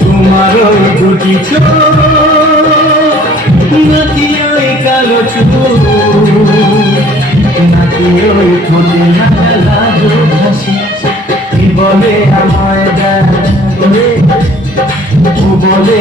তোমার দুটি চোখ নাকি কালো চোখ। ওই ফুটে লাজু বলে আমায় দেখ। বলে